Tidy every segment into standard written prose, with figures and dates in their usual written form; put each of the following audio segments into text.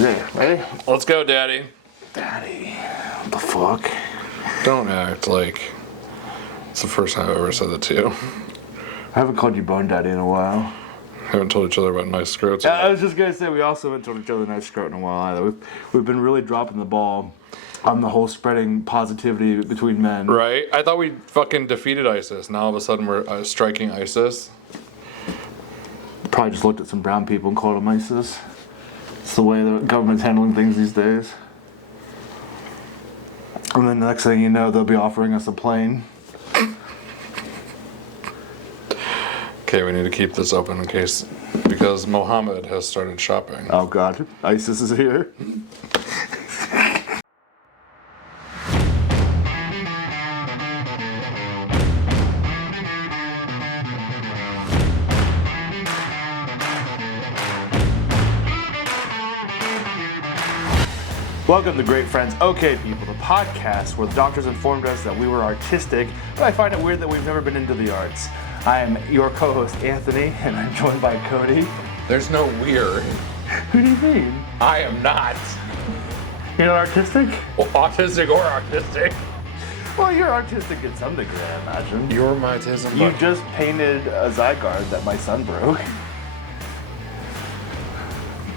Okay, ready? Let's go, Daddy. Daddy. What the fuck? Don't act like it's the first time I've ever said that to you. I haven't called you Bone Daddy in a while. Haven't told each other about nice scrotes. I was just gonna say we also haven't told each other nice scrote in a while either. We've been really dropping the ball on the whole spreading positivity between men. Right? I thought we fucking defeated ISIS. Now all of a sudden we're striking ISIS. Probably just looked at some brown people and called them ISIS. It's the way the government's handling things these days. And then the next thing you know, they'll be offering us a plane. Okay, we need to keep this open in case, because Mohammed has started shopping. Oh God, ISIS is here. Welcome to Great Friends, Okay People, the podcast where the doctors informed us that we were artistic, but I find it weird that we've never been into the arts. I am your co-host, Anthony, and I'm joined by Cody. There's no weird. Who do you mean? I am not. You're not artistic? Well, autistic or artistic. Well, you're artistic in some degree, I imagine. You're my autism. You just painted a Zygarde that my son broke.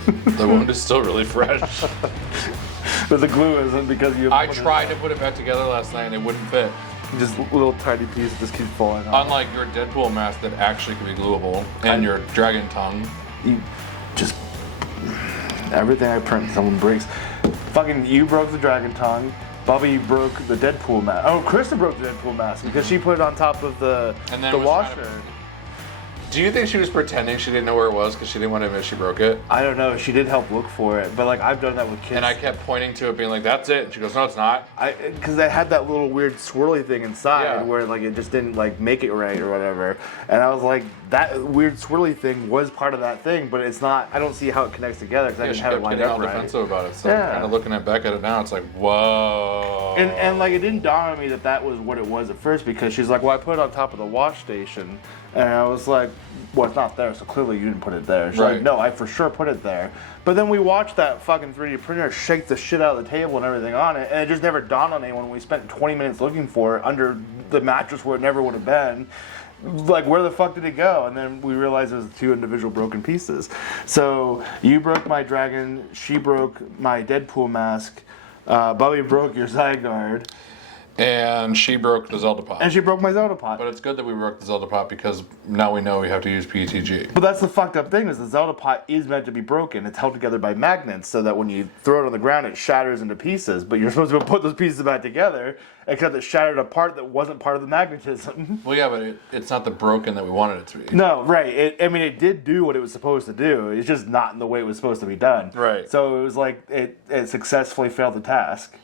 The wound is still really fresh. But the glue isn't because you... I tried to put it back together last night and it wouldn't fit. Just little tiny pieces just keep falling off. Unlike your Deadpool mask that actually can be gluable, and your dragon tongue. You just... Everything I print, someone breaks. Fucking, you broke the dragon tongue. Bobby broke the Deadpool mask. Oh, Krista broke the Deadpool mask because she put it on top of the washer. Do you think she was pretending she didn't know where it was because she didn't want to admit she broke it? I don't know. She did help look for it, but like I've done that with kids. And I kept pointing to it, being like, "That's it." And she goes, "No, it's not." Because I had that little weird swirly thing inside where like it just didn't like make it right or whatever. And I was like, that weird swirly thing was part of that thing, but it's not. I don't see how it connects together because I didn't have it lined up right. Defensive about it. So kind of looking back at it now, it's like, whoa. And like it didn't dawn on me that was what it was at first because she's like, well, I put it on top of the wash station, and I was like, well, it's not there, so clearly you didn't put it there. She's like, no, I for sure put it there. But then we watched that fucking 3D printer shake the shit out of the table and everything on it, and it just never dawned on anyone when we spent 20 minutes looking for it under the mattress where it never would have been. Like, where the fuck did it go? And then we realized it was two individual broken pieces. So you broke my dragon, she broke my Deadpool mask, Bobby broke your Zygarde. And she broke the Zelda pot. And she broke my Zelda pot. But it's good that we broke the Zelda pot because now we know we have to use PETG. But that's the fucked up thing is the Zelda pot is meant to be broken. It's held together by magnets so that when you throw it on the ground, it shatters into pieces. But you're supposed to put those pieces back together, except it shattered a part that wasn't part of the magnetism. Well, yeah, but it's not the broken that we wanted it to be. No, right. It did do what it was supposed to do. It's just not in the way it was supposed to be done. Right. So it was like it successfully failed the task.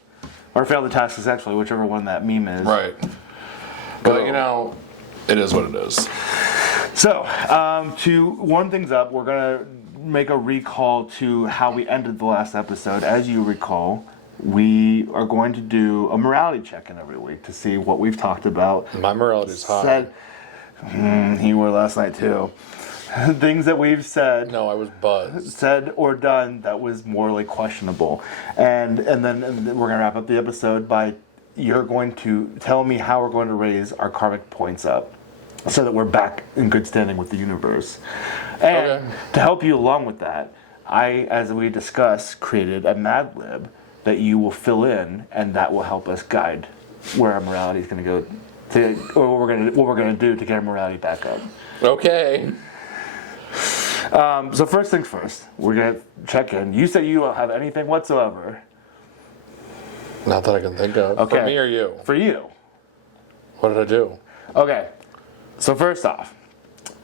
Or failed the task successfully, whichever one that meme is. Right. But, you know, it is what it is. So, to warm things up, we're going to make a recall to how we ended the last episode. As you recall, we are going to do a morality check-in every week to see what we've talked about. My morality's high. You were last night, too. Things that we've said. No, I was buzzed. Said or done that was morally questionable. And then we're going to wrap up the episode by you're going to tell me how we're going to raise our karmic points up so that we're back in good standing with the universe. And to help you along with that, I, as we discussed, created a Mad Lib that you will fill in, and that will help us guide where our morality is going to go, or what we're going to do to get our morality back up. Okay. So first things first, we're going to check in. You said you don't have anything whatsoever. Not that I can think of. Okay. For me or you? For you. What did I do? Okay. So first off,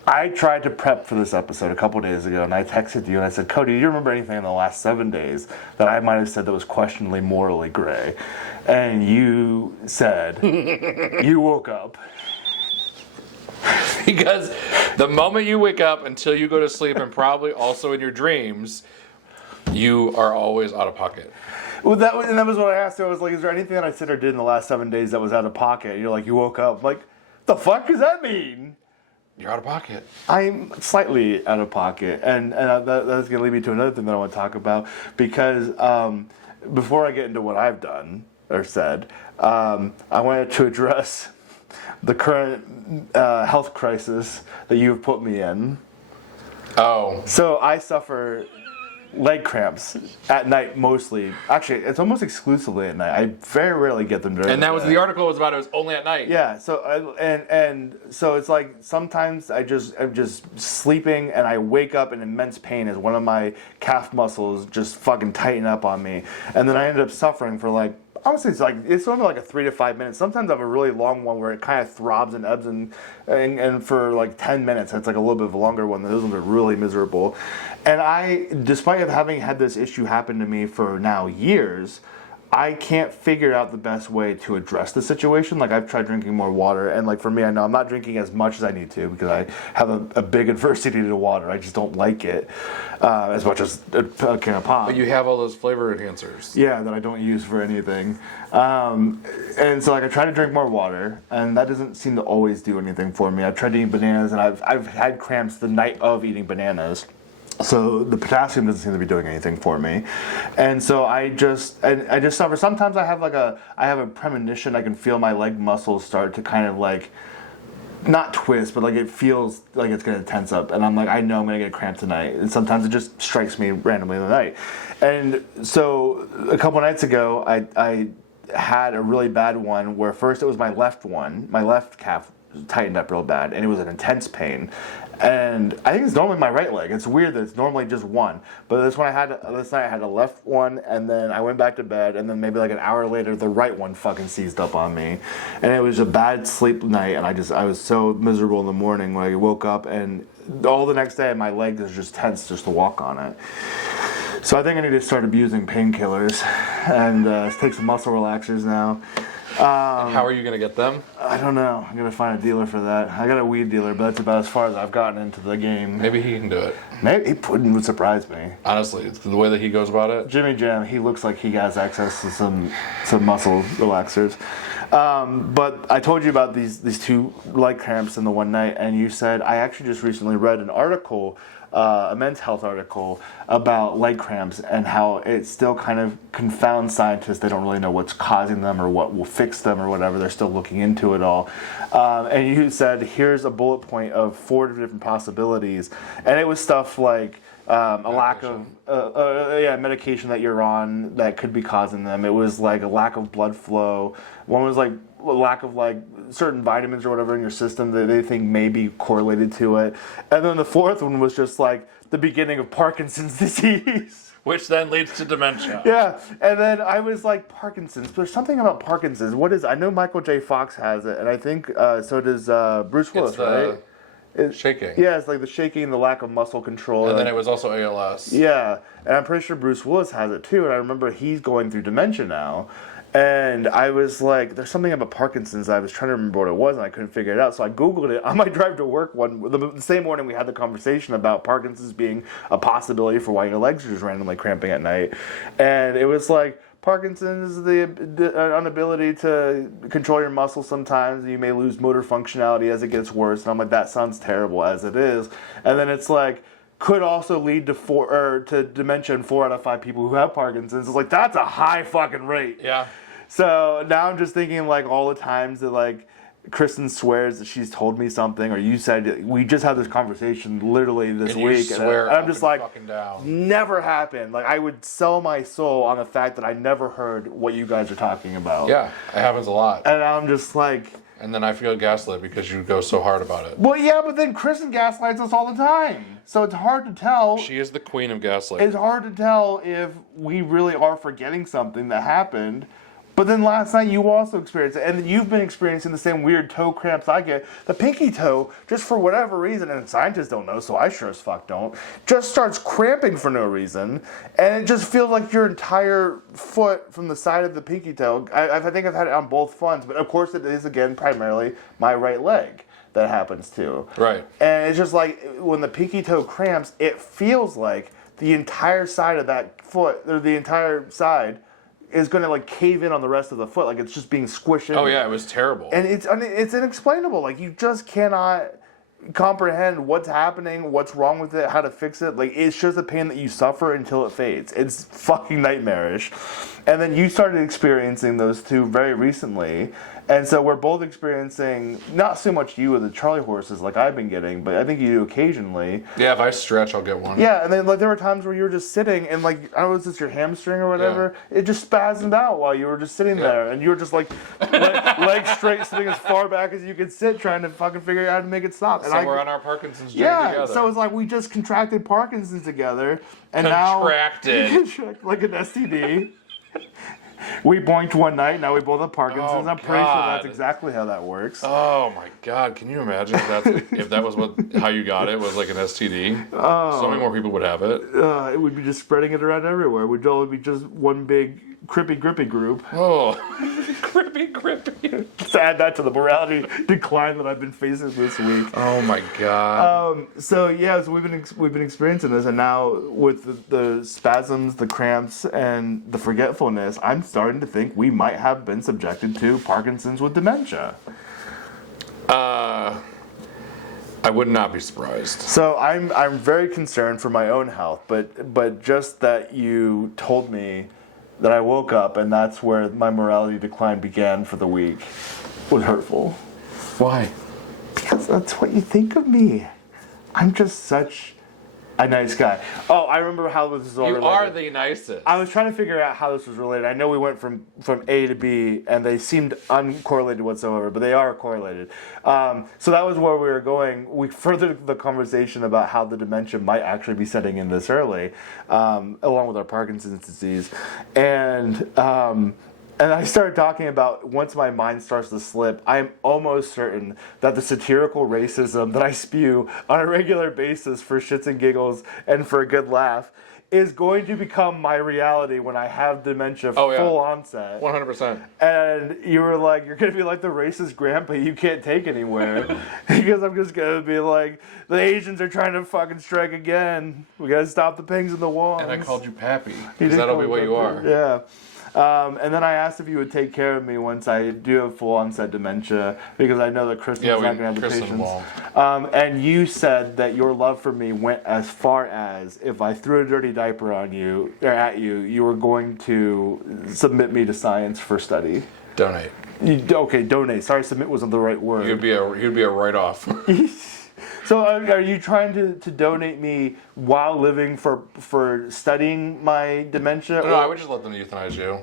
I tried to prep for this episode a couple days ago, and I texted you and I said, Cody, do you remember anything in the last 7 days that I might have said that was questionably morally gray? And you said, you woke up. Because the moment you wake up until you go to sleep, and probably also in your dreams, you are always out of pocket. Well, that was what I asked you. I was like, is there anything that I said or did in the last 7 days that was out of pocket? And you're like, you woke up. I'm like, the fuck does that mean? You're out of pocket. I'm slightly out of pocket, and that's going to lead me to another thing that I want to talk about, because before I get into what I've done or said, I wanted to address the current health crisis that you've put me in. Oh. So I suffer leg cramps at night mostly. Actually, it's almost exclusively at night. I very rarely get them during And the that was day. the article was about. It was only at night. Yeah. So and so it's like sometimes I'm just sleeping and I wake up in immense pain as one of my calf muscles just fucking tighten up on me, and then I ended up suffering for like. Honestly, it's only like a 3 to 5 minutes. Sometimes I have a really long one where it kind of throbs and ebbs and for like 10 minutes. It's like a little bit of a longer one. Those ones are really miserable. And I, despite having had this issue happen to me for now years, I can't figure out the best way to address the situation. Like, I've tried drinking more water, and like for me, I know I'm not drinking as much as I need to because I have a big adversity to water. I just don't like it as much as a can of pop. But you have all those flavor enhancers. Yeah, that I don't use for anything. And so like I try to drink more water, and that doesn't seem to always do anything for me. I've tried eating bananas, and I've had cramps the night of eating bananas. So the potassium doesn't seem to be doing anything for me, and so I just suffer. Sometimes I have a premonition. I can feel my leg muscles start to kind of like not twist, but like it feels like it's gonna tense up, and I'm like, I know I'm gonna get a cramp tonight. And sometimes it just strikes me randomly in the night. And so a couple nights ago, I had a really bad one where first it was my left calf tightened up real bad, and it was an intense pain. And I think it's normally my right leg. It's weird that it's normally just one. But this night I had a left one, and then I went back to bed, and then maybe like an hour later, the right one fucking seized up on me. And it was a bad sleep night, and I was so miserable in the morning when I woke up, and all the next day my leg is just tense just to walk on it. So I think I need to start abusing painkillers and take some muscle relaxers now. How are you going to get them? I don't know. I'm going to find a dealer for that. I got a weed dealer, but that's about as far as I've gotten into the game. Maybe he can do it. Maybe he would surprise me. Honestly, it's the way that he goes about it. Jimmy Jam, he looks like he has access to some muscle relaxers. But I told you about these two leg cramps in the one night, and you said, I actually just recently read an article, a men's health article about leg cramps and how it still kind of confounds scientists. They don't really know what's causing them or what will fix them or whatever. They're still looking into it all. And you said, here's a bullet point of 4 different possibilities. And it was stuff like a lack of medication that you're on that could be causing them. It was like a lack of blood flow. One was like a lack of like certain vitamins or whatever in your system that they think may be correlated to it. And then the fourth one was just like the beginning of Parkinson's disease. Which then leads to dementia. Yeah, and then I was like, Parkinson's. There's something about Parkinson's. What is? I know Michael J. Fox has it, and I think so does Bruce Willis, right? Shaking. Yeah, it's like the shaking, the lack of muscle control. And then it was also ALS. Yeah, and I'm pretty sure Bruce Willis has it too. And I remember he's going through dementia now. And I was like, there's something about Parkinson's. I was trying to remember what it was, and I couldn't figure it out. So I Googled it on my drive to work the same morning we had the conversation about Parkinson's being a possibility for why your legs are just randomly cramping at night. And it was like, Parkinson's is the inability to control your muscles sometimes. You may lose motor functionality as it gets worse. And I'm like, that sounds terrible as it is. And then it's like, could also lead to dementia in 4 out of 5 people who have Parkinson's. It's like, that's a high fucking rate. Yeah. So now I'm just thinking like all the times that like Kristen swears that she's told me something, or you said, we just had this conversation literally this week, and I'm just like, never happened. Like, I would sell my soul on the fact that I never heard what you guys are talking about. Yeah, it happens a lot. And I'm just like... And then I feel gaslit because you go so hard about it. Well, yeah, but then Kristen gaslights us all the time. So it's hard to tell. She is the queen of gaslighting. It's hard to tell if we really are forgetting something that happened. But then last night you also experienced it, and you've been experiencing the same weird toe cramps I get. The pinky toe, just for whatever reason, and scientists don't know, so I sure as fuck don't, just starts cramping for no reason, and it just feels like your entire foot from the side of the pinky toe. I think I've had it on both fronts, but of course it is, again, primarily my right leg that happens to. Right. And it's just like, when the pinky toe cramps, it feels like the entire side of that foot, or the entire side, is going to like cave in on the rest of the foot, like it's just being squished in. Oh yeah, it was terrible. And it's inexplainable. Like, you just cannot comprehend what's happening, what's wrong with it, how to fix it. Like, it's just a pain that you suffer until it fades. It's fucking nightmarish. And then you started experiencing those two very recently. And so we're both experiencing, not so much you with the Charlie horses like I've been getting, but I think you do occasionally. Yeah, if I stretch, I'll get one. Yeah, and then like there were times where you were just sitting and like, I don't know, was this your hamstring or whatever? Yeah. It just spasmed out while you were just sitting there. And you were just like, legs straight, sitting as far back as you could sit, trying to fucking figure out how to make it stop. And so we're on our Parkinson's journey together. So it's like we just contracted Parkinson's together. And contracted. Now, like an STD. We boinked one night, now we both have Parkinson's. I'm pretty sure that's exactly how that works. Oh my god, can you imagine if that was how you got it, was like an STD? So many more people would have it. It would be just spreading it around everywhere. We'd all be just one big crippy grippy group. Oh, crippy grippy. To add that to the morality decline that I've been facing this week. Oh my god. So we've been experiencing this, and now with the spasms, the cramps, and the forgetfulness, I'm starting to think we might have been subjected to Parkinson's with dementia. I would not be surprised. So I'm very concerned for my own health, but just that you told me that I woke up and that's where my morality decline began for the week was hurtful. Why? Because that's what you think of me. I'm just such a nice guy. Oh, I remember how this is all related. You are the nicest. I was trying to figure out how this was related. I know we went from A to B, and they seemed uncorrelated whatsoever, but they are correlated. So that was where we were going. We furthered the conversation about how the dementia might actually be setting in this early, along with our Parkinson's disease. And I started talking about once my mind starts to slip, I am almost certain that the satirical racism that I spew on a regular basis for shits and giggles and for a good laugh is going to become my reality when I have dementia full onset. 100%. And you were like, you're going to be like the racist grandpa you can't take anywhere. Because I'm just going to be like, the Asians are trying to fucking strike again. We got to stop the pings and the walls. And I called you Pappy. Because that'll be what you are. Yeah. And then I asked if you would take care of me once I do have full onset dementia, because I know that Kristen's not going to have the patience. And you said that your love for me went as far as if I threw a dirty diaper on you or at you, you were going to submit me to science for study. Donate. Okay, donate. Sorry, submit wasn't the right word. You'd be a write-off. So are you trying to donate me while living for studying my dementia? No, I would just let them euthanize you.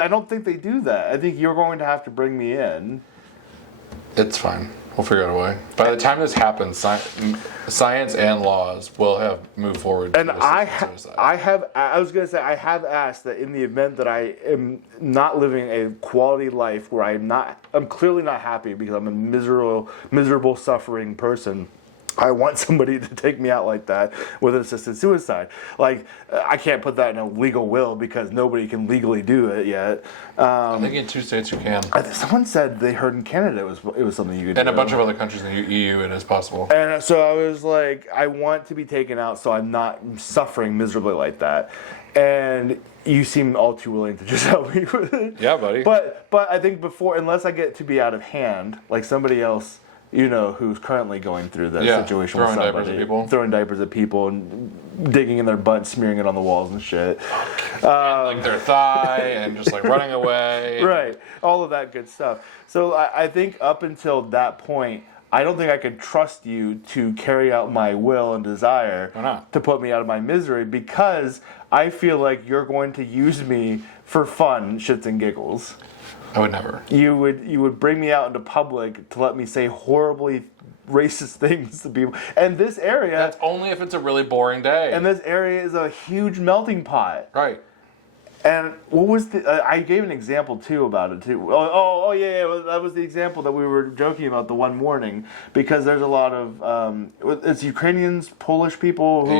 I don't think they do that. I think you're going to have to bring me in. It's fine. We'll figure out a way. By the time this happens, science and laws will have moved forward. And I was going to say, I have asked that in the event that I am not living a quality life where I'm clearly not happy because I'm a miserable suffering person, I want somebody to take me out like that with an assisted suicide. Like, I can't put that in a legal will because nobody can legally do it yet. I think in 2 states you can. Someone said they heard in Canada it was something you could do. And a bunch of other countries in the EU it is possible. And so I was like, I want to be taken out so I'm not suffering miserably like that. And you seem all too willing to just help me with it. Yeah, buddy. But I think unless I get to be out of hand, like somebody else, who's currently going through this situation with somebody. Throwing diapers at people and digging in their butt, smearing it on the walls and shit. And their thigh and just running away. Right. All of that good stuff. So I think up until that point, I don't think I could trust you to carry out my will and desire to put me out of my misery, because I feel like you're going to use me for fun, shits and giggles. I would never. You would bring me out into public to let me say horribly racist things to people. And this area... That's only if it's a really boring day. And this area is a huge melting pot. Right. And what was I gave an example, too, about it, too. Yeah, that was the example that we were joking about the one morning. Because there's a lot of... it's Ukrainians, Polish people...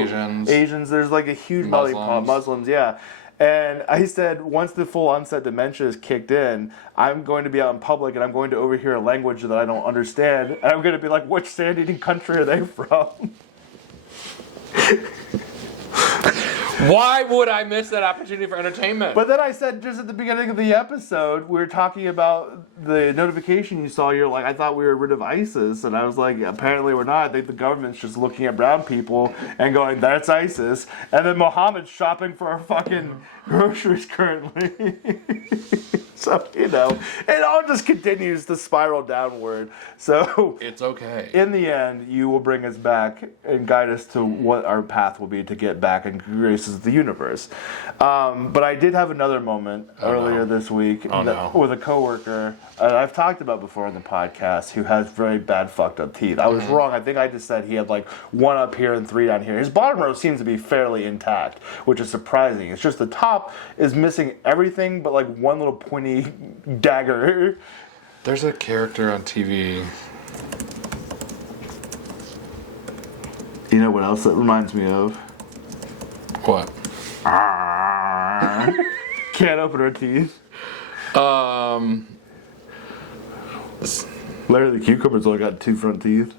Asians. There's like a huge melting pot. Muslims, yeah. And I said, once the full onset dementia is kicked in, I'm going to be out in public and I'm going to overhear a language that I don't understand. And I'm going to be like, which sand-eating country are they from? Why would I miss that opportunity for entertainment? But then I said just at the beginning of the episode, we were talking about the notification you saw. You're like, I thought we were rid of ISIS. And I was like, apparently we're not. I think the government's just looking at brown people and going, that's ISIS. And then Mohammed's shopping for our fucking groceries currently. So, it all just continues to spiral downward. So, it's okay. In the end, you will bring us back and guide us to what our path will be to get back in graces of the universe. But I did have another moment earlier this week with a coworker I've talked about before on the podcast who has very bad fucked up teeth. I was wrong. I think I just said he had like 1 up here and 3 down here. His bottom row seems to be fairly intact, which is surprising. It's just the top is missing everything but like one little pointy dagger. There's a character on TV. You know what else that reminds me of? What? Can't open her teeth. Larry the Cucumber's only got 2 front teeth.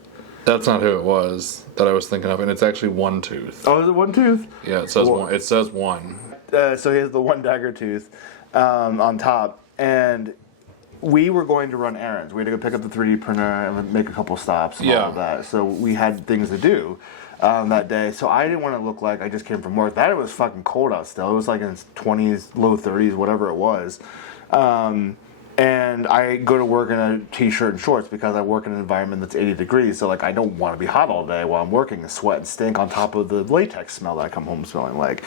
That's not who it was that I was thinking of, and it's actually 1 tooth. Oh, is it 1 tooth? Yeah, it says one. It says 1. So he has the 1 dagger tooth on top, and we were going to run errands. We had to go pick up the 3D printer and make a couple stops and all of that. So we had things to do that day. So I didn't want to look like I just came from work. It was fucking cold out still. It was like in its 20s, low 30s, whatever it was. And I go to work in a t-shirt and shorts because I work in an environment that's 80 degrees. So like I don't want to be hot all day while I'm working and sweat and stink on top of the latex smell that I come home smelling like.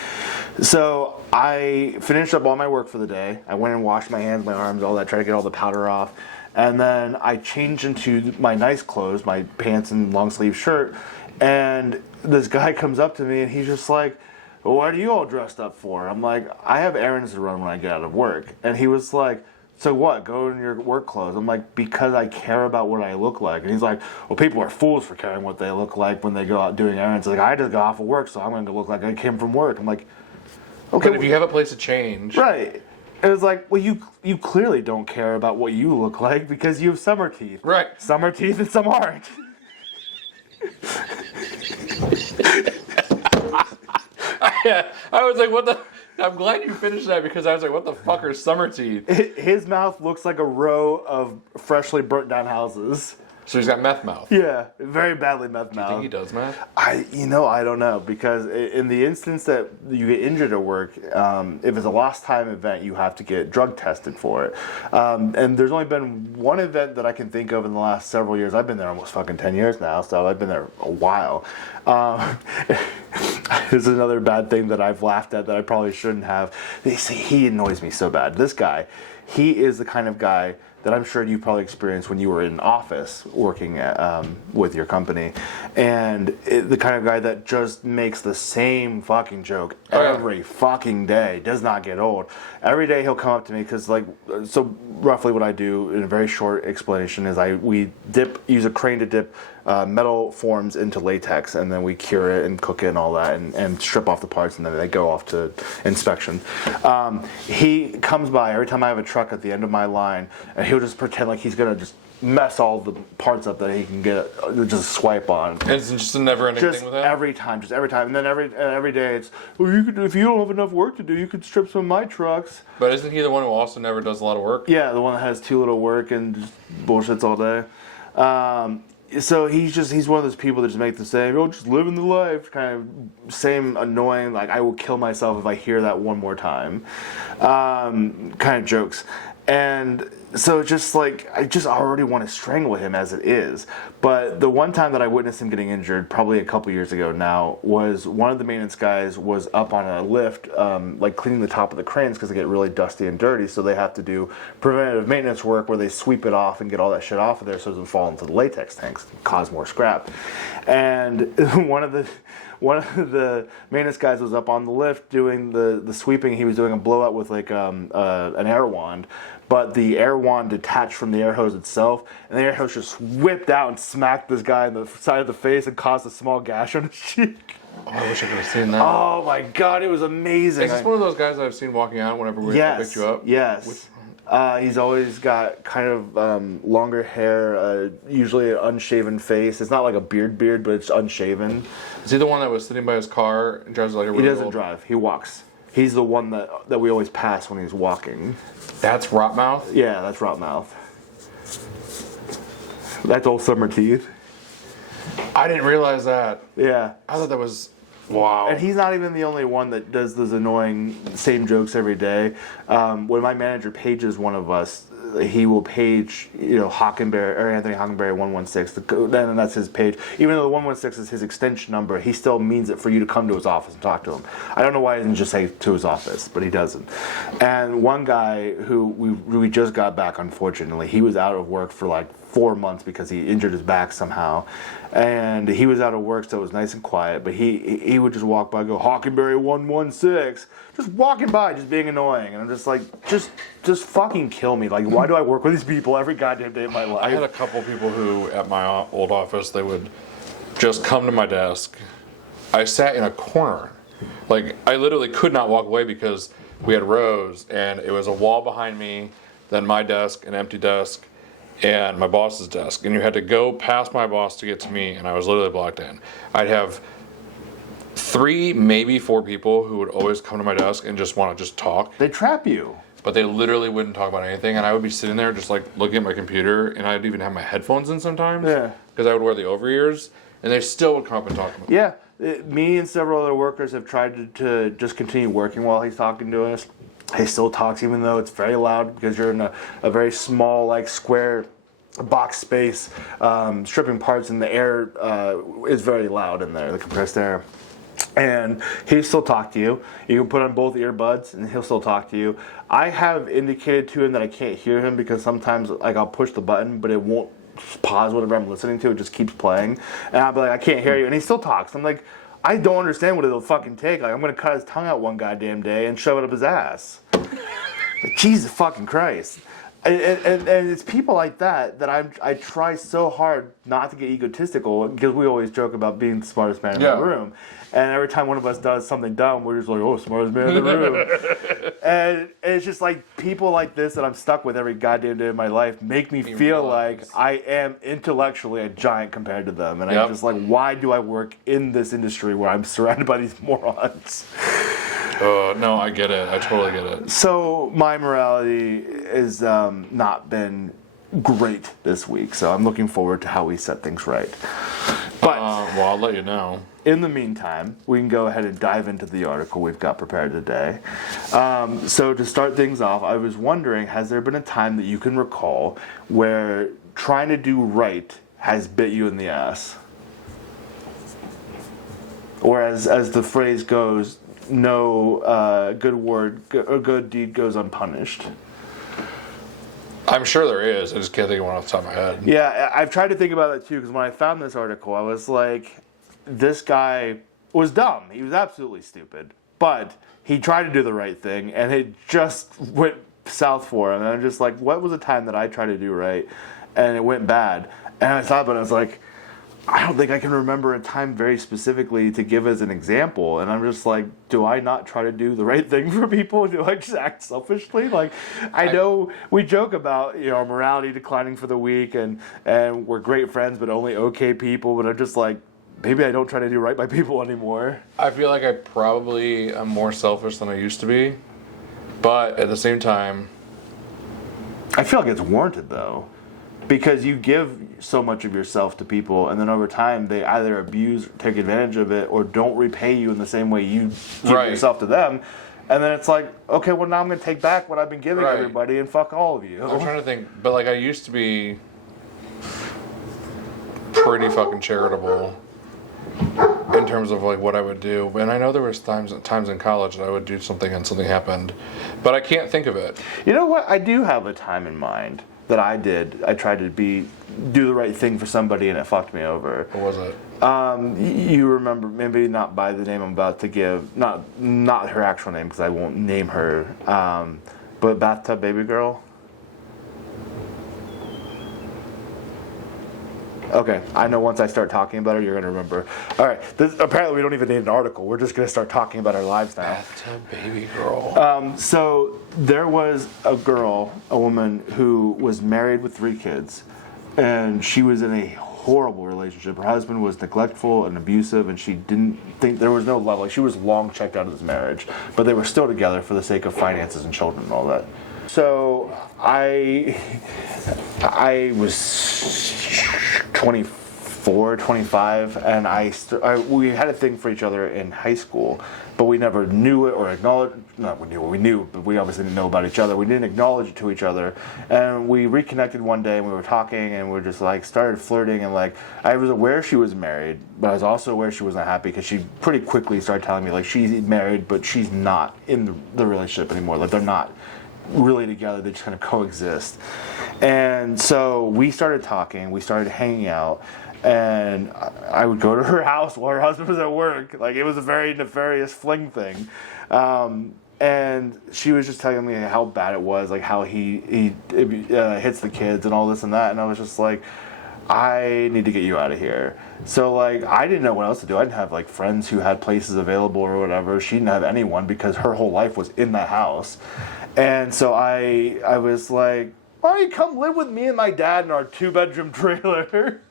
So I finished up all my work for the day. I went and washed my hands, my arms, all that, tried to get all the powder off. And then I changed into my nice clothes, my pants and long sleeve shirt. And this guy comes up to me and he's just like, well, what are you all dressed up for? I'm like, I have errands to run when I get out of work. And he was like, so what? Go in your work clothes. I'm like, because I care about what I look like. And he's like, well, people are fools for caring what they look like when they go out doing errands. Like, I just got off of work, so I'm going to look like I came from work. I'm like, okay. But if you have a place to change. Right. It was like, well, you clearly don't care about what you look like because you have summer teeth. Right. Summer teeth and some aren't. I was like, what the... I'm glad you finished that because I was like, what the fuck are summer teeth? His mouth looks like a row of freshly burnt down houses. So he's got meth mouth. Yeah, very badly meth mouth. Do you think he does meth? I don't know, because in the instance that you get injured at work, if it's a lost time event, you have to get drug tested for it. And there's only been one event that I can think of in the last several years. I've been there almost fucking 10 years now, so I've been there a while. This is another bad thing that I've laughed at that I probably shouldn't have. He annoys me so bad. This guy, he is the kind of guy that I'm sure you probably experienced when you were in office working at, with your company, and the kind of guy that just makes the same fucking joke every fucking day, does not get old. Every day he'll come up to me because, like, so roughly what I do in a very short explanation is we use a crane to dip metal forms into latex, and then we cure it and cook it and all that, and strip off the parts, and then they go off to inspection. He comes by every time I have a truck at the end of my line, and he'll just pretend like he's gonna just mess all the parts up that he can get just swipe on. And it's just a never-ending thing with that? Every time, and then every day it's, well, you could, if you don't have enough work to do, you could strip some of my trucks. But isn't he the one who also never does a lot of work? Yeah, the one that has too little work and just bullshits all day. So he's one of those people that just make the same, just living the life, kind of same annoying, like I will kill myself if I hear that one more time, kind of jokes. And so just like, I just already want to strangle him as it is. But the one time that I witnessed him getting injured, probably a couple years ago now, was one of the maintenance guys was up on a lift, like cleaning the top of the cranes because they get really dusty and dirty. So they have to do preventative maintenance work where they sweep it off and get all that shit off of there so it doesn't fall into the latex tanks and cause more scrap. And one of the maintenance guys was up on the lift doing the sweeping. He was doing a blowout with like an air wand, but the air wand detached from the air hose itself, and the air hose just whipped out and smacked this guy in the side of the face and caused a small gash on his cheek. Oh, I wish I could have seen that. Oh my god, it was amazing. Is this one of those guys that I've seen walking out whenever we picked you up? Yes. He's always got kind of longer hair, usually an unshaven face. It's not like a beard, but it's unshaven. Is he the one that was sitting by his car and drives like a really He doesn't old... drive. He walks. He's the one that we always pass when he's walking. That's Rotmouth? Yeah, that's Rotmouth. That's Old Summer Teeth. I didn't realize that. Yeah. I thought that was... Wow. And he's not even the only one that does those annoying same jokes every day. When my manager pages one of us, he will page, Hockenberry or Anthony Hockenberry 116. Then that's his page. Even though the 116 is his extension number, he still means it for you to come to his office and talk to him. I don't know why he doesn't just say to his office, but he doesn't. And one guy who we just got back, unfortunately, he was out of work for like 4 months because he injured his back somehow, and he was out of work, so it was nice and quiet. But he would just walk by, go Hockenberry 116, just walking by, just being annoying, and I'm just like, just fucking kill me. Like, why do I work with these people every goddamn day of my life? I had a couple people who, at my old office, they would just come to my desk. I sat in a corner. Like, I literally could not walk away because we had rows, and it was a wall behind me, then my desk, an empty desk, and my boss's desk. And you had to go past my boss to get to me, and I was literally blocked in. I'd have 3, maybe 4 people who would always come to my desk and just want to just talk. They trap you. But they literally wouldn't talk about anything, and I would be sitting there just like looking at my computer, and I'd even have my headphones in sometimes. Yeah. Because I would wear the over-ears, and they still would come up and talk to me. Yeah. Me and several other workers have tried to just continue working while he's talking to us. He still talks even though it's very loud because you're in a very small, like, square box space, stripping parts, and the air is very loud in there, the compressed air. And he'll still talk to you. You can put on both earbuds and he'll still talk to you. I have indicated to him that I can't hear him because sometimes, like, I'll push the button, but it won't pause whatever I'm listening to. It just keeps playing. And I'll be like, I can't hear you. And he still talks. I'm like, I don't understand what it'll fucking take. Like, I'm going to cut his tongue out one goddamn day and shove it up his ass. Like, Jesus fucking Christ. And it's people like that I try so hard not to get egotistical, because we always joke about being the smartest man in the room. And every time one of us does something dumb, we're just like, oh, smartest man in the room. And it's just like people like this that I'm stuck with every goddamn day of my life make me feel like I am intellectually a giant compared to them. And I'm just like, why do I work in this industry where I'm surrounded by these morons? No, I get it. I totally get it. So my morality has not been great this week. So I'm looking forward to how we set things right. But well, I'll let you know. In the meantime, we can go ahead and dive into the article we've got prepared today. So to start things off, I was wondering, has there been a time that you can recall where trying to do right has bit you in the ass? Or as the phrase goes, no good deed goes unpunished. I'm sure there is. I just can't think of one off the top of my head. Yeah, I've tried to think about that too, because when I found this article, I was like, this guy was dumb. He was absolutely stupid. But he tried to do the right thing, and it just went south for him. And I'm just like, what was a time that I tried to do right, and it went bad? And I thought about it, I was like, I don't think I can remember a time very specifically to give as an example. And I'm just like, do I not try to do the right thing for people? Do I just act selfishly? Like, I know we joke about, our morality declining for the week, and we're great friends, but only okay people. But I'm just like, maybe I don't try to do right by people anymore. I feel like I probably am more selfish than I used to be. But at the same time, I feel like it's warranted, though. Because you give so much of yourself to people, and then over time they either abuse, take advantage of it, or don't repay you in the same way you give yourself to them. And then it's like, okay, well, now I'm going to take back what I've been giving everybody and fuck all of you. I'm trying to think, but like I used to be pretty fucking charitable in terms of like what I would do. And I know there was times in college that I would do something and something happened, but I can't think of it. You know what? I do have a time in mind that I did. I tried to do the right thing for somebody, and it fucked me over. What was it? You remember, maybe not by the name I'm about to give, not her actual name because I won't name her, but Bathtub Baby Girl. Okay, I know once I start talking about it, you're going to remember. All right, apparently we don't even need an article. We're just going to start talking about our lives now. Bathtub baby girl. So there was a woman who was married with 3 kids, and she was in a horrible relationship. Her husband was neglectful and abusive, and she didn't think there was no love. Like, she was long checked out of this marriage, but they were still together for the sake of finances and children and all that. So I was 24, 25, and we had a thing for each other in high school, but we never knew it or acknowledged. Not we knew, but we obviously didn't know about each other. We didn't acknowledge it to each other, and we reconnected one day, and we were talking, and we just like started flirting, and like I was aware she was married, but I was also aware she wasn't happy because she pretty quickly started telling me like she's married, but she's not in the relationship anymore. Like, they're not really together, they just kind of coexist. And so we started talking, we started hanging out, and I would go to her house while her husband was at work. Like, it was a very nefarious fling thing. And she was just telling me how bad it was, like how he hits the kids and all this and that, and I was just like, I need to get you out of here. So like, I didn't know what else to do. I didn't have like friends who had places available or whatever. She didn't have anyone because her whole life was in that house. And so I was like, why don't you come live with me and my dad in our 2-bedroom trailer?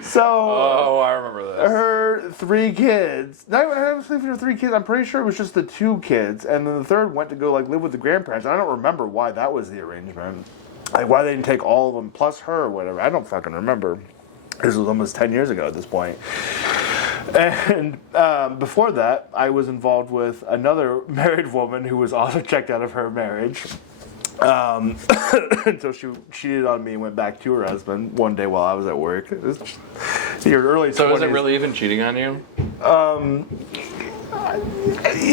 So I remember this. Her 3 kids. Not even, I was thinking her 3 kids. I'm pretty sure it was just the 2 kids, and then the third went to go like live with the grandparents. I don't remember why that was the arrangement. Like, why they didn't take all of them plus her or whatever. I don't fucking remember. This was almost 10 years ago at this point. And before that, I was involved with another married woman who was also checked out of her marriage. Until she cheated on me and went back to her husband one day while I was at work. It was your early 20s. So is it really even cheating on you? I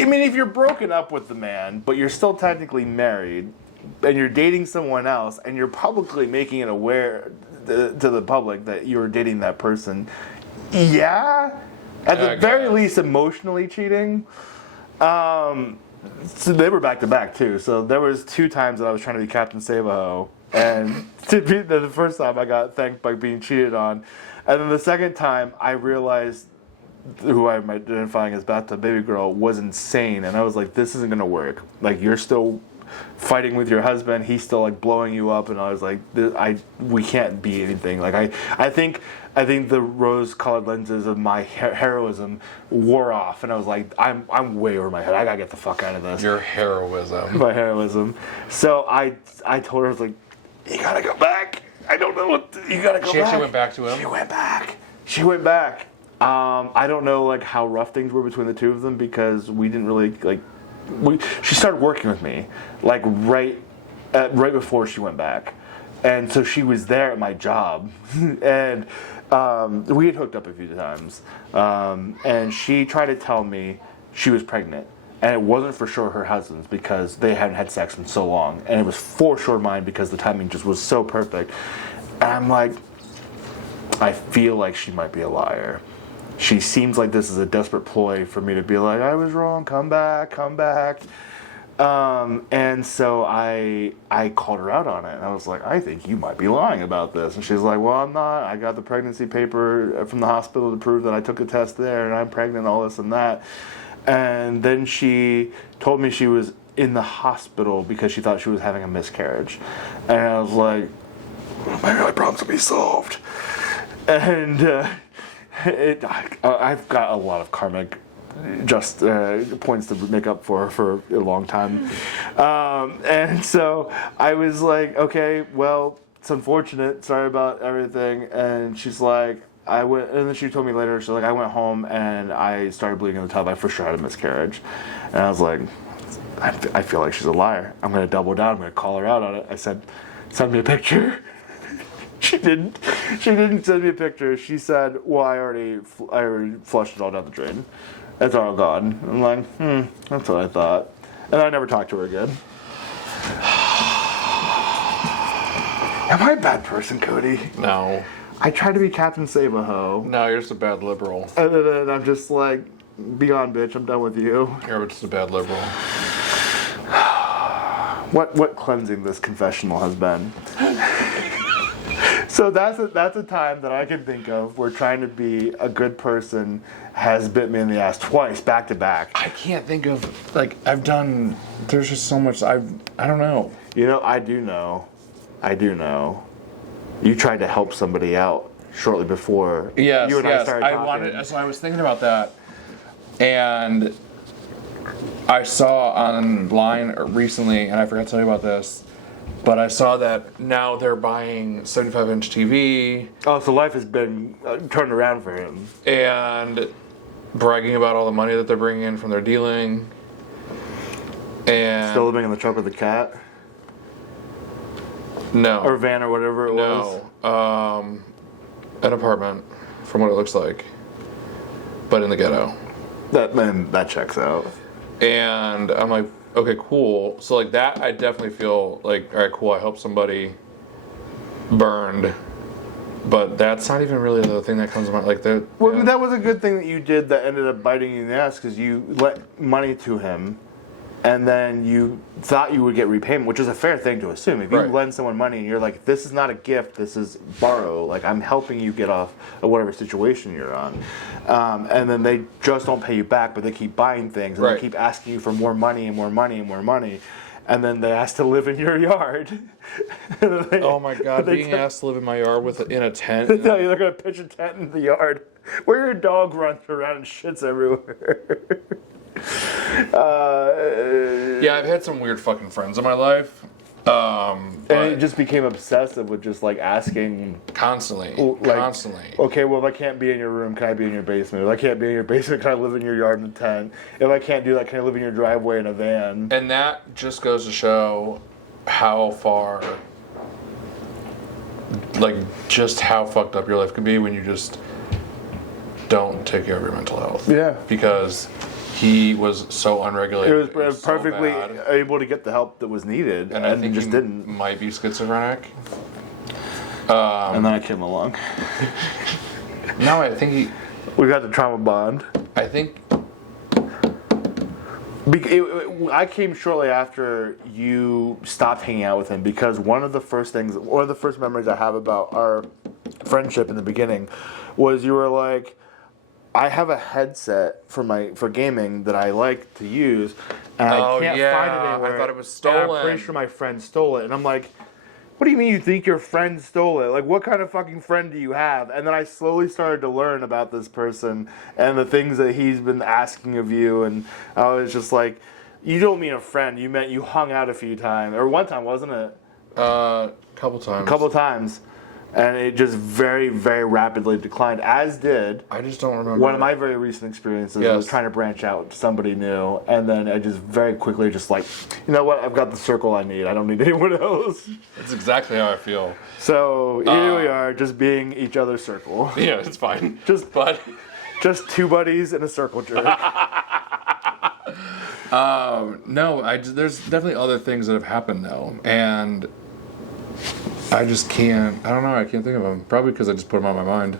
mean, if you're broken up with the man, but you're still technically married, and you're dating someone else, and you're publicly making it aware to the public that you're dating that person, yeah, at the very least emotionally cheating. So they were back to back too. So there was 2 times that I was trying to be Captain Save-A-Ho, and the first time I got thanked by being cheated on, and then the second time I realized who I'm identifying as Bathtub Baby Girl was insane, and I was like, this isn't gonna work. Like, you're still fighting with your husband, he's still like blowing you up, and I was like, we can't be anything. Like, I think the rose-colored lenses of my heroism wore off, and I was like, I'm way over my head. I gotta get the fuck out of this. Your heroism. My heroism. So I told her, I was like, you gotta go back. I don't know what you gotta go back. She actually went back to him. She went back. I don't know like how rough things were between the 2 of them because we didn't really like. She started working with me like right before she went back, and so she was there at my job, and we had hooked up a few times, and she tried to tell me she was pregnant, and it wasn't for sure her husband's because they hadn't had sex in so long, and it was for sure mine because the timing just was so perfect. And I'm like, I feel like she might be a liar. She seems like this is a desperate ploy for me to be like, I was wrong, come back. And so I called her out on it. And I was like, I think you might be lying about this. And she's like, well, I'm not. I got the pregnancy paper from the hospital to prove that I took a test there and I'm pregnant, all this and that. And then she told me she was in the hospital because she thought she was having a miscarriage. And I was like, maybe my problems will be solved. And I've got a lot of karmic points to make up for a long time. And so I was like, okay, well, it's unfortunate. Sorry about everything. And she's like, and then she told me later, she's like, I went home and I started bleeding in the tub. I for sure had a miscarriage. And I was like, I feel like she's a liar. I'm going to double down. I'm going to call her out on it. I said, send me a picture. She didn't send me a picture. She said, well, I already flushed it all down the drain. It's all gone. I'm like, that's what I thought. And I never talked to her again. Am I a bad person, Cody? No. I try to be Captain Save-A-Ho. No, you're just a bad liberal. And then I'm just like, be on, bitch. I'm done with you. You're just a bad liberal. What cleansing this confessional has been. So that's a time that I can think of where trying to be a good person has bit me in the ass twice, back to back. I can't think of, like, there's just so much, I don't know. You know, I do know. You tried to help somebody out shortly before Yes, you and I started talking. So I was thinking about that, and I saw online recently, and I forgot to tell you about this, but I saw that now they're buying 75-inch TV. Oh, so life has been turned around for him. And bragging about all the money that they're bringing in from their dealing. And Still living in the truck with the cat? No. Or van or whatever it was? No. An apartment, from what it looks like. But in the ghetto. That checks out. And I'm like, okay, cool. So like that, I definitely feel like, all right, cool, I helped somebody burned. But that's not even really the thing that comes to mind. Like that. Well, that was a good thing that you did that ended up biting you in the ass, because you let money to him, and then you thought you would get repayment, which is a fair thing to assume. If you lend someone money and you're like, this is not a gift, this is borrow, like I'm helping you get off of whatever situation you're on. And then they just don't pay you back, but they keep buying things, and they keep asking you for more money and more money and more money. And then they ask to live in your yard. Oh my God, being asked to live in my yard in a tent. They tell you they're going to pitch a tent in the yard where your dog runs around and shits everywhere. Yeah, I've had some weird fucking friends in my life. And it just became obsessive with just like asking constantly. Okay, well, if I can't be in your room, can I be in your basement? If I can't be in your basement, can I live in your yard in a tent? If I can't do that, can I live in your driveway in a van? And that just goes to show how far, like, just how fucked up your life can be when you just don't take care of your mental health. Yeah. Because he was so unregulated. It was perfectly able to get the help that was needed, and I think just didn't. Might be schizophrenic. And then I came along. No, I think we got the trauma bond. I think. I came shortly after you stopped hanging out with him, because one of the first memories I have about our friendship in the beginning was you were like, I have a headset for gaming that I like to use, and I can't find it anywhere. I thought it was stolen. And I'm pretty sure my friend stole it. And I'm like, what do you mean you think your friend stole it? Like, what kind of fucking friend do you have? And then I slowly started to learn about this person and the things that he's been asking of you. And I was just like, you don't mean a friend. You meant you hung out a few times. Or one time, wasn't it? Couple times. And it just very, very rapidly declined, as did... I just don't remember. One of my very recent experiences was trying to branch out to somebody new, and then I just very quickly just like, you know what, I've got the circle I need. I don't need anyone else. That's exactly how I feel. So here we are, just being each other's circle. Yeah, it's fine. Just two buddies in a circle jerk. No, there's definitely other things that have happened, though, and... I just can't. I don't know. I can't think of them. Probably because I just put them on my mind.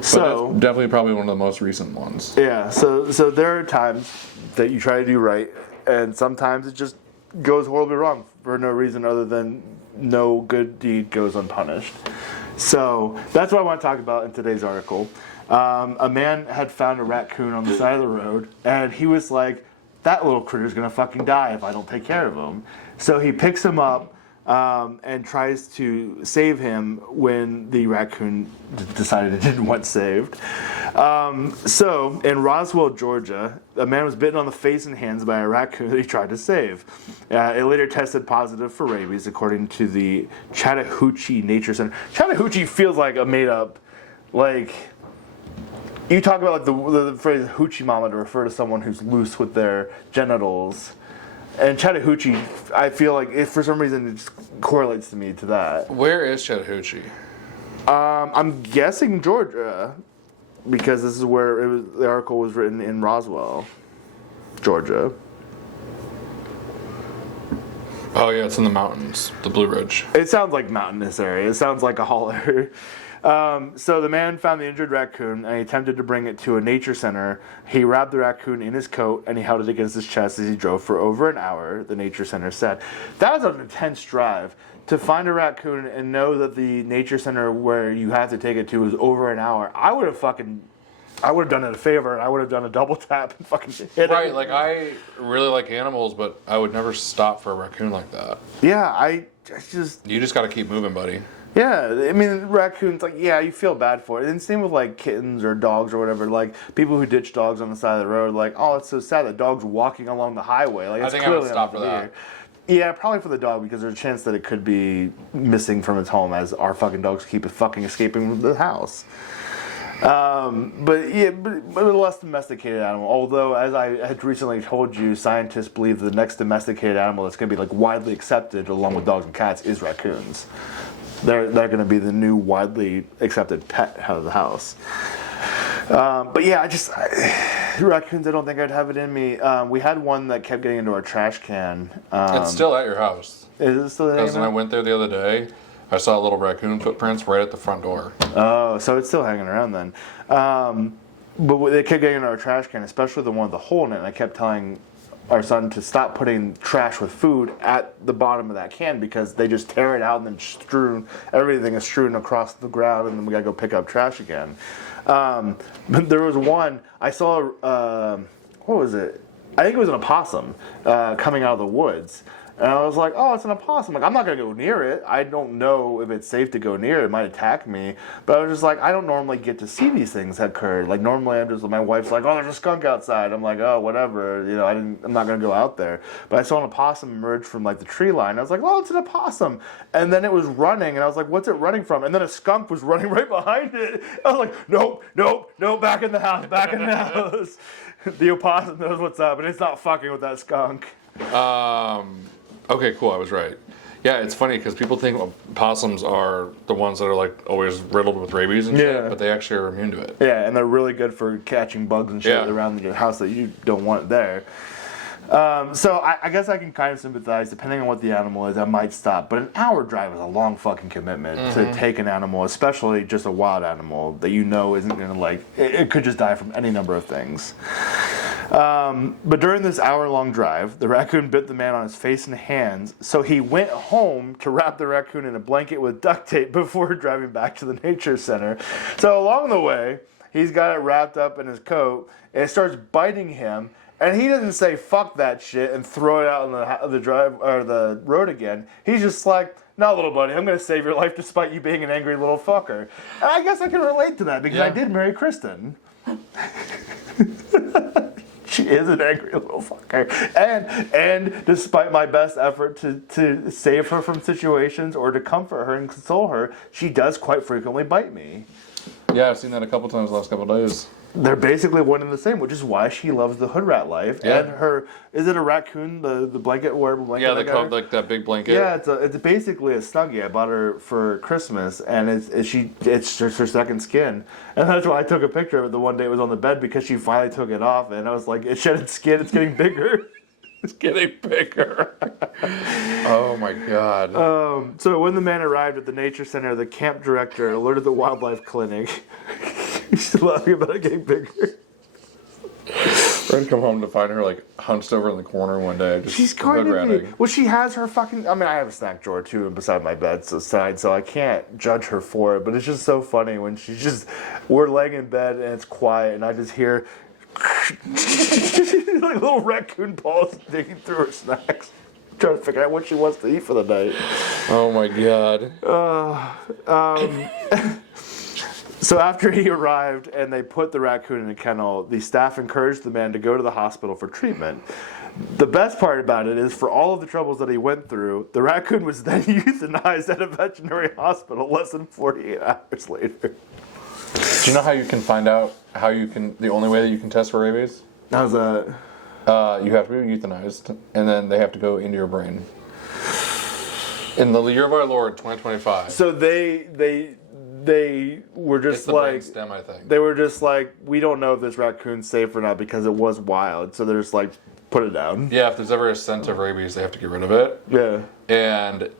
So that's definitely probably one of the most recent ones. Yeah. So there are times that you try to do right, and sometimes it just goes horribly wrong for no reason other than no good deed goes unpunished. So that's what I want to talk about in today's article. A man had found a raccoon on the side of the road, and he was like, "That little critter's gonna fucking die if I don't take care of him." So he picks him up. And tries to save him when the raccoon decided it didn't want saved. So, in Roswell, Georgia, a man was bitten on the face and hands by a raccoon that he tried to save. It later tested positive for rabies, according to the Chattahoochee Nature Center. Chattahoochee feels like a made-up, like... You talk about like the phrase hoochie mama to refer to someone who's loose with their genitals. And Chattahoochee, I feel like, if for some reason, it just correlates to me to that. Where is Chattahoochee? I'm guessing Georgia, because this is where the article was written in Roswell, Georgia. Oh yeah, it's in the mountains, the Blue Ridge. It sounds like mountainous area. It sounds like a holler. So the man found the injured raccoon and he attempted to bring it to a nature center. He wrapped the raccoon in his coat and he held it against his chest as he drove for over an hour, the nature center said. That was an intense drive. To find a raccoon and know that the nature center where you have to take it to is over an hour, I would have done it a favor and I would have done a double tap and fucking hit it. Right, like I really like animals, but I would never stop for a raccoon like that. Yeah, I just... You just got to keep moving, buddy. Yeah, I mean, raccoons, like, yeah, you feel bad for it. And same with, like, kittens or dogs or whatever. Like, people who ditch dogs on the side of the road, like, oh, it's so sad that dog's walking along the highway. Like, I it's think I would stop for that. Yeah, probably for the dog, because there's a chance that it could be missing from its home as our fucking dogs keep fucking escaping from the house. But a less domesticated animal. Although, as I had recently told you, scientists believe the next domesticated animal that's going to be like widely accepted, along with dogs and cats, is raccoons. They're going to be the new widely accepted pet out of the house. But yeah, raccoons, I don't think I'd have it in me. We had one that kept getting into our trash can. It's still at your house. Is it still there? Because when I went there the other day, I saw little raccoon footprints right at the front door. Oh, so it's still hanging around then. But they kept getting into our trash can, especially the one with the hole in it. And I kept telling our son to stop putting trash with food at the bottom of that can because they just tear it out and then everything is strewn across the ground, and then we gotta go pick up trash again. But there was one I saw. What was it? I think it was an opossum coming out of the woods. And I was like, oh, it's an opossum. Like, I'm not going to go near it. I don't know if it's safe to go near it. It might attack me. But I was just like, I don't normally get to see these things occur. Like, normally my wife's like, oh, there's a skunk outside. I'm like, oh, whatever. You know, I'm not going to go out there. But I saw an opossum emerge from, like, the tree line. I was like, oh, it's an opossum. And then it was running. And I was like, what's it running from? And then a skunk was running right behind it. I was like, nope, back in the house. The opossum knows what's up. And it's not fucking with that skunk. Okay, cool. I was right. Yeah, it's funny because people think opossums are the ones that are like always riddled with rabies and shit, but they actually are immune to it. Yeah, and they're really good for catching bugs and shit around your house that you don't want there. So I guess I can kind of sympathize. Depending on what the animal is, I might stop. But an hour drive is a long fucking commitment to take an animal, especially just a wild animal that you know isn't going to it could just die from any number of things. But during this hour-long drive, the raccoon bit the man on his face and hands, so he went home to wrap the raccoon in a blanket with duct tape before driving back to the nature center. So along the way, he's got it wrapped up in his coat, and it starts biting him, and he doesn't say fuck that shit and throw it out on the drive or the road again. He's just like, no, little buddy, I'm going to save your life despite you being an angry little fucker. And I guess I can relate to that because I did marry Kristen. She is an angry little fucker. And despite my best effort to save her from situations or to comfort her and console her, she does quite frequently bite me. Yeah, I've seen that a couple times the last couple of days. They're basically one and the same, which is why she loves the hood rat life. Yeah. And her, is it a raccoon, the blanket, wearable blanket? Yeah, like that big blanket. Yeah, it's basically a Snuggie. I bought her for Christmas, and it's her second skin. And that's why I took a picture of it the one day it was on the bed, because she finally took it off, and I was like, it shed its skin, it's getting bigger. It's getting bigger. Oh my god. So when the man arrived at the nature center, the camp director alerted the wildlife clinic. She's laughing about it getting bigger. We're gonna come home to find her like hunched over in the corner one day. She's going to be. Well, she has her fucking. I mean, I have a snack drawer too beside my bedside, so I can't judge her for it. But it's just so funny when we're laying in bed and it's quiet, and I just hear like little raccoon paws digging through her snacks, trying to figure out what she wants to eat for the night. Oh my god. So after he arrived and they put the raccoon in a kennel, the staff encouraged the man to go to the hospital for treatment. The best part about it is, for all of the troubles that he went through, the raccoon was then euthanized at a veterinary hospital less than 48 hours later. Do you know how you can find out the only way that you can test for rabies? How's that? You have to be euthanized, and then they have to go into your brain. In the year of our Lord, 2025. So they were just like, stem, I think. They were just like, we don't know if this raccoon's safe or not because it was wild. So they're just like, put it down. Yeah, if there's ever a scent of rabies, they have to get rid of it. Yeah. And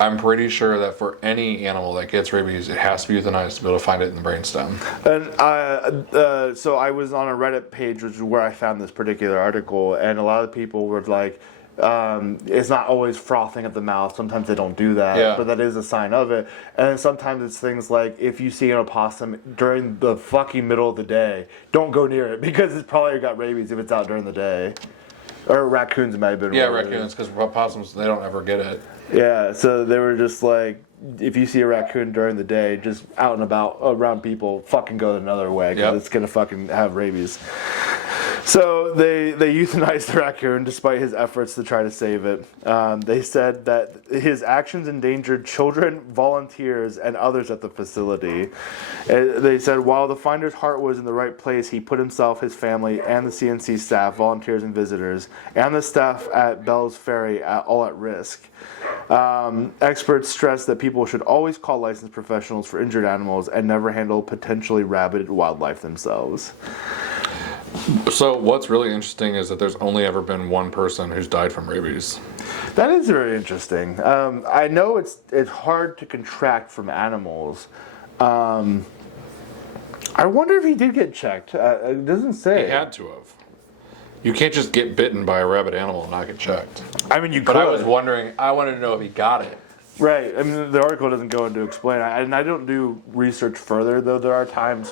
I'm pretty sure that for any animal that gets rabies, it has to be euthanized to be able to find it in the brainstem. And so I was on a Reddit page, which is where I found this particular article, and a lot of people were like, it's not always frothing at the mouth. Sometimes they don't do that, but that is a sign of it. And sometimes it's things like if you see an opossum during the fucking middle of the day, don't go near it because it's probably got rabies if it's out during the day. Or raccoons might have been. Yeah, raccoons, because opossums, they don't ever get it. Yeah, so they were just like, if you see a raccoon during the day, just out and about around people, fucking go another way because it's gonna fucking have rabies. So they euthanized the raccoon despite his efforts to try to save it. They said that his actions endangered children, volunteers, and others at the facility. They said while the finder's heart was in the right place, he put himself, his family, and the CNC staff, volunteers and visitors, and the staff at Bell's Ferry all at risk. Experts stress that people should always call licensed professionals for injured animals and never handle potentially rabid wildlife themselves. So what's really interesting is that there's only ever been one person who's died from rabies. That is very interesting. I know it's hard to contract from animals. I wonder if he did get checked. It doesn't say. He had to have. You can't just get bitten by a rabid animal and not get checked. I mean, you could. But I was wondering, I wanted to know if he got it. Right. I mean, the article doesn't go into explain. And I don't do research further, though there are times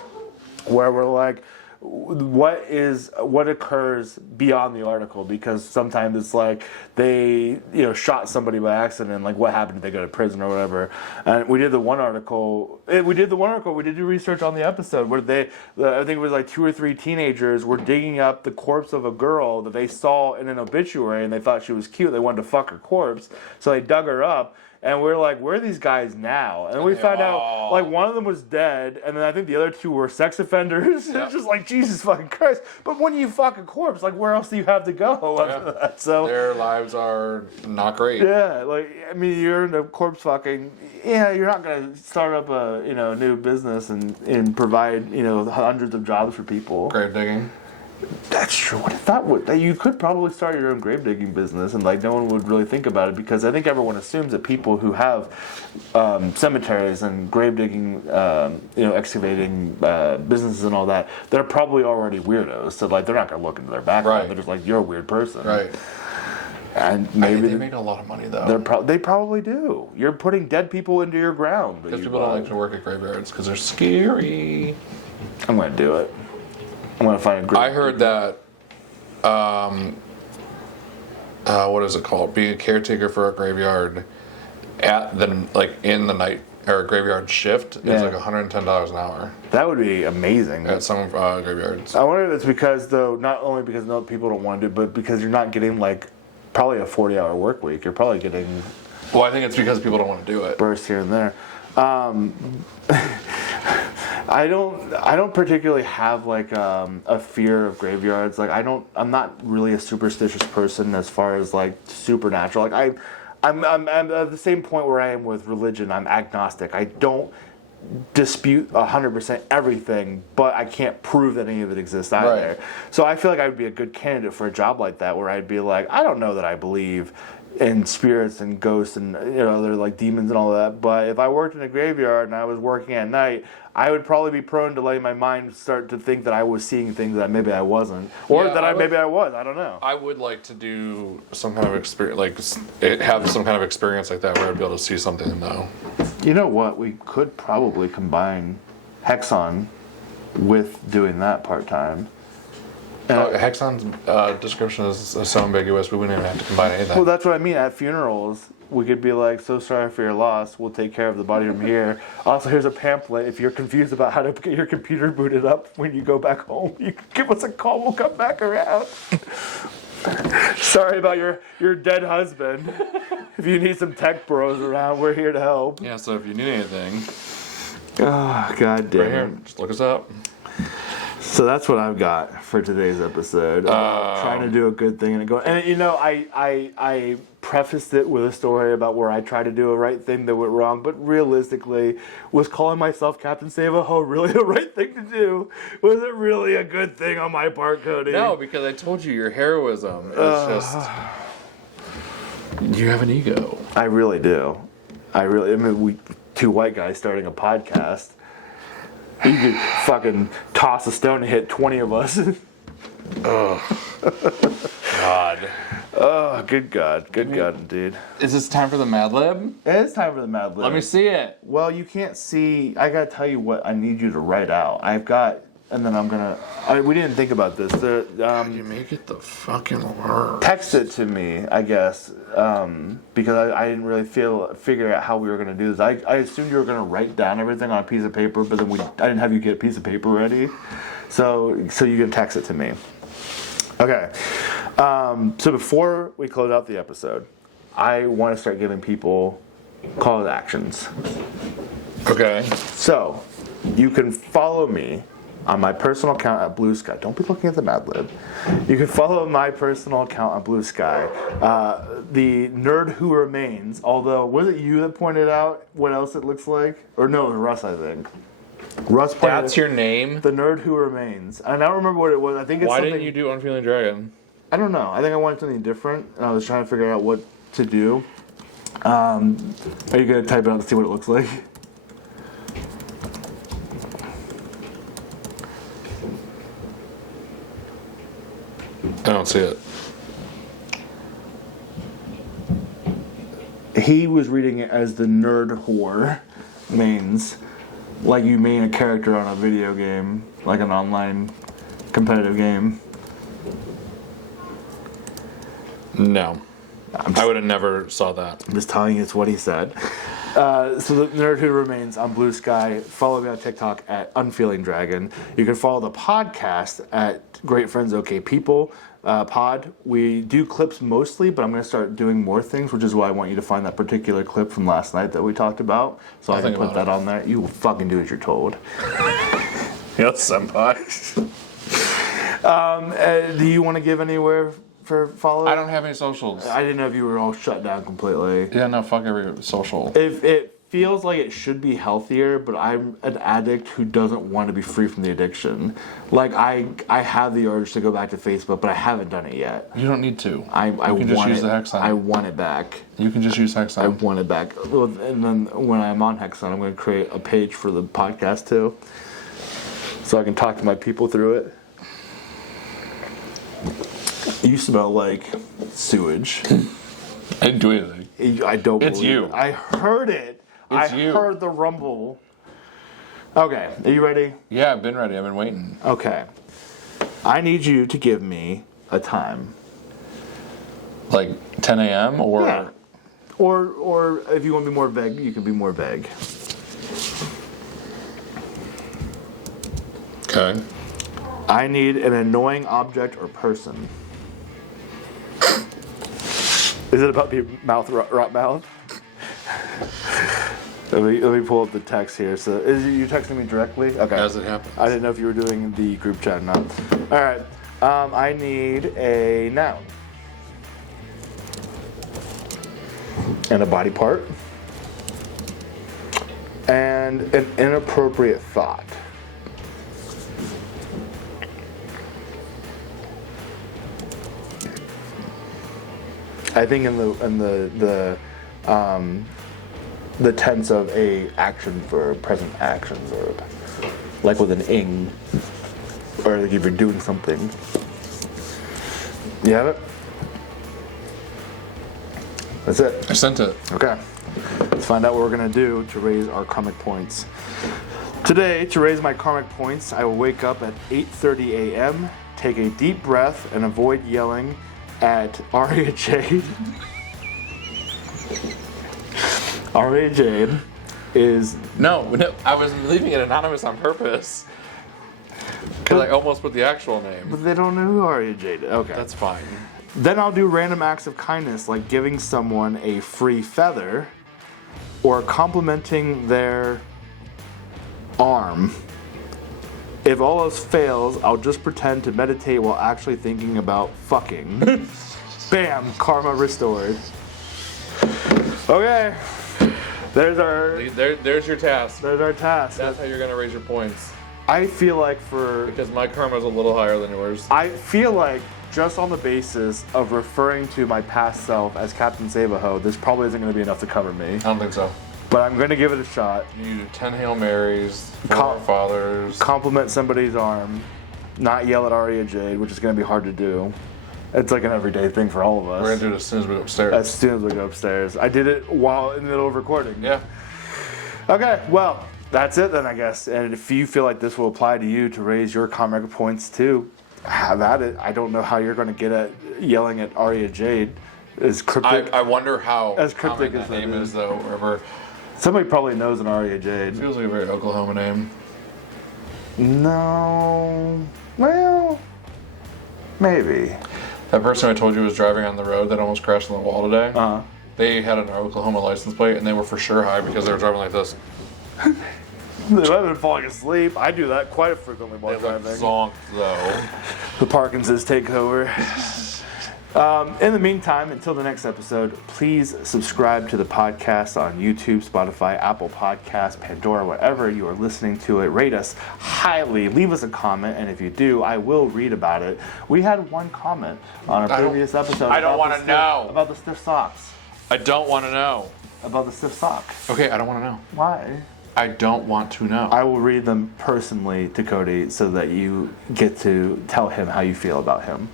where we're like, what occurs beyond the article, because sometimes it's like they shot somebody by accident, like what happened, did they go to prison or whatever. And we did the one article we did do research on the episode where I think it was like 2 or 3 teenagers were digging up the corpse of a girl that they saw in an obituary and they thought she was cute, they wanted to fuck her corpse, so they dug her up. And we're like, where are these guys now? And we found out, like, one of them was dead, and then I think the other 2 were sex offenders. It's just like, Jesus fucking Christ. But when you fuck a corpse, like, where else do you have to go after that? So their lives are not great. Yeah, like, I mean, you're into corpse fucking. Yeah, you're not going to start up a, new business and provide, hundreds of jobs for people. Grave digging. That's true. What if that would? You could probably start your own grave digging business, and like no one would really think about it, because I think everyone assumes that people who have cemeteries and grave digging, excavating businesses and all that, they're probably already weirdos. So like they're not going to look into their background. Right. They're just like, you're a weird person. Right. And maybe they make a lot of money though. They probably do. You're putting dead people into your ground. Because people don't like to work at graveyards because they're scary. I'm going to do it. I'm going to find a group. I heard that, what is it called? Being a caretaker for a graveyard in the night, or a graveyard shift is like $110 an hour. That would be amazing. At some graveyards. I wonder if it's because, though, not only because people don't want to do it, but because you're not getting like probably a 40-hour work week. You're probably getting. Well, I think it's because people don't want to do it. Bursts here and there. I don't particularly have like a fear of graveyards. Like I'm not really a superstitious person as far as like supernatural. Like I'm at the same point where I am with religion. I'm agnostic. I don't dispute 100% everything, but I can't prove that any of it exists either. Right. So I feel like I would be a good candidate for a job like that, where I'd be like, I don't know that I believe in spirits and ghosts and they're like demons and all of that, but if I worked in a graveyard and I was working at night, I would probably be prone to letting my mind start to think that I was seeing things that maybe I wasn't, or maybe I was. I don't know. I would like to do some kind of experience, have some kind of experience like that where I'd be able to see something though. You know what? We could probably combine Hexon with doing that part time. Hexon's description is so ambiguous, we wouldn't even have to combine anything. Well, that's what I mean. At funerals, we could be like, so sorry for your loss. We'll take care of the body from here. Also, here's a pamphlet. If you're confused about how to get your computer booted up when you go back home, you can give us a call. We'll come back around. Sorry about your dead husband. If you need some tech bros around, we're here to help. Yeah, so if you need anything. Oh, God damn. Right here, just look us up. So that's what I've got for today's episode. Trying to do a good thing and go. And I prefaced it with a story about where I tried to do a right thing that went wrong, but realistically, was calling myself Captain Save-A-Ho really the right thing to do? Was it really a good thing on my part, Cody? No, because I told you your heroism is just. You have an ego. I really do. I mean, we two white guys starting a podcast. You could fucking toss a stone and hit 20 of us. God. Oh, good God. Good God, indeed. Is this time for the Mad Lib? It is time for the Mad Lib. Let me see it. Well, you can't see. I gotta tell you what I need you to write out. I've got, and then I'm gonna. We didn't think about this. You make it the fucking word. Text it to me, I guess, because I didn't really figure out how we were gonna do this. I assumed you were gonna write down everything on a piece of paper, but then I didn't have you get a piece of paper ready, so you can text it to me. Okay. So before we close out the episode, I want to start giving people call to actions. Okay. So you can follow me on my personal account at Blue Sky. Don't be looking at the Mad Lib. You can follow my personal account on Blue Sky. The Nerd Who Remains, although, was it you that pointed out what else it looks like? Or no, it was Russ, I think. Russ pointed That's your name? The Nerd Who Remains. I don't remember what it was. I think it's Why something... didn't you do Unfeeling Dragon? I don't know. I think I wanted something different. I was trying to figure out what to do. Are you going to type it out to see what it looks like? I don't see it. He was reading it as the Nerd Whore mains. Like you main a character on a video game. Like an online competitive game. No. I would have never saw that. I'm just telling you it's what he said. So the Nerd Who Remains on Blue Sky. Follow me on TikTok at Unfeeling Dragon. You can follow the podcast at Great Friends OK People Pod. We do clips mostly, but I'm going to start doing more things, which is why I want you to find that particular clip from last night that we talked about. So I can put that on there. You will fucking do as you're told. Yes, senpai. Do you want to give anywhere for follow? I don't have any socials. I didn't know if you were all shut down completely. Yeah, no, fuck every social. If it feels like it should be healthier, but I'm an addict who doesn't want to be free from the addiction. Like I have the urge to go back to Facebook, but I haven't done it yet. You don't need to. I can just use the Hexon. I want it back. You can just use Hexon. I want it back. And then when I'm on Hexon, I'm going to create a page for the podcast too, so I can talk to my people through it. You smell like sewage. I didn't do anything. I don't. It's believe you. It. I heard it. It's you. Heard the rumble. Okay, are you ready? Yeah, I've been ready. I've been waiting. Okay. I need you to give me a time. Like 10 a.m. or? Yeah. Or if you want to be more vague, you can be more vague. Okay. I need an annoying object or person. Is it about being rot mouth? Let me pull up the text here. So, is you texting me directly? Okay. As it happens. I didn't know if you were doing the group chat or not. All right. I need a noun and a body part and an inappropriate thought. I think in the tense of a action verb, present action verb, like with an ing, or like if you're doing something. You have it? That's it. I sent it. Okay. Let's find out what we're gonna do to raise our karmic points. Today, to raise my karmic points, I will wake up at 8:30 a.m., take a deep breath, and avoid yelling at Aria Jade. Aria Jade is... No, I was leaving it anonymous on purpose. Because I almost put the actual name. But they don't know who Aria Jade is. Okay. That's fine. Then I'll do random acts of kindness, like giving someone a free feather or complimenting their arm. If all else fails, I'll just pretend to meditate while actually thinking about fucking. Bam! Karma restored. Okay. There's There's your task. There's our task. That's how you're going to raise your points. I feel like for... Because my karma's a little higher than yours. I feel like just on the basis of referring to my past self as Captain Save-A-Ho, this probably isn't going to be enough to cover me. I don't think so. But I'm going to give it a shot. You do 10 Hail Marys, 4 Fathers. Compliment somebody's arm. Not yell at Aria Jade, which is going to be hard to do. It's like an everyday thing for all of us. We're going to do it as soon as we go upstairs. As soon as we go upstairs. I did it while in the middle of recording. Yeah. Okay, well, that's it then, I guess. And if you feel like this will apply to you to raise your comic points too, have at it. I don't know how you're going to get at yelling at Aria Jade. As cryptic. I wonder how as cryptic common as that name that is, though. Wherever. Somebody probably knows an Aria Jade. It feels like a very Oklahoma name. No. Well, maybe. That person I told you was driving on the road that almost crashed on the wall today. Uh-huh. They had an Oklahoma license plate, and they were for sure high because they were driving like this. They might have been falling asleep. I do that quite frequently while They looked driving. zonked, though. The Parkinson's take over. In the meantime, until the next episode, please subscribe to the podcast on YouTube, Spotify, Apple Podcasts, Pandora, wherever you are listening to it. Rate us highly. Leave us a comment, and if you do, I will read about it. We had one comment on a previous episode. I don't want to know. About the stiff socks. I don't want to know. About the stiff sock. Okay, I don't want to know. Why? I don't want to know. I will read them personally to Cody so that you get to tell him how you feel about him.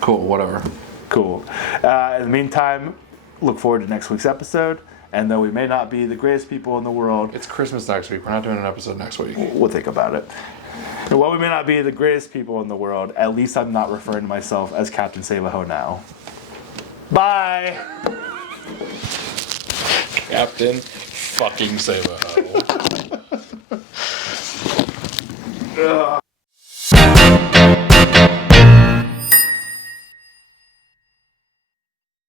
Cool, whatever. Cool. In the meantime, look forward to next week's episode. And though we may not be the greatest people in the world, It's Christmas next week. We're not doing an episode next week. we'll think about it. And while we may not be the greatest people in the world, at least I'm not referring to myself as Captain Save-A-Ho now. Bye! Captain fucking Save-A-Ho.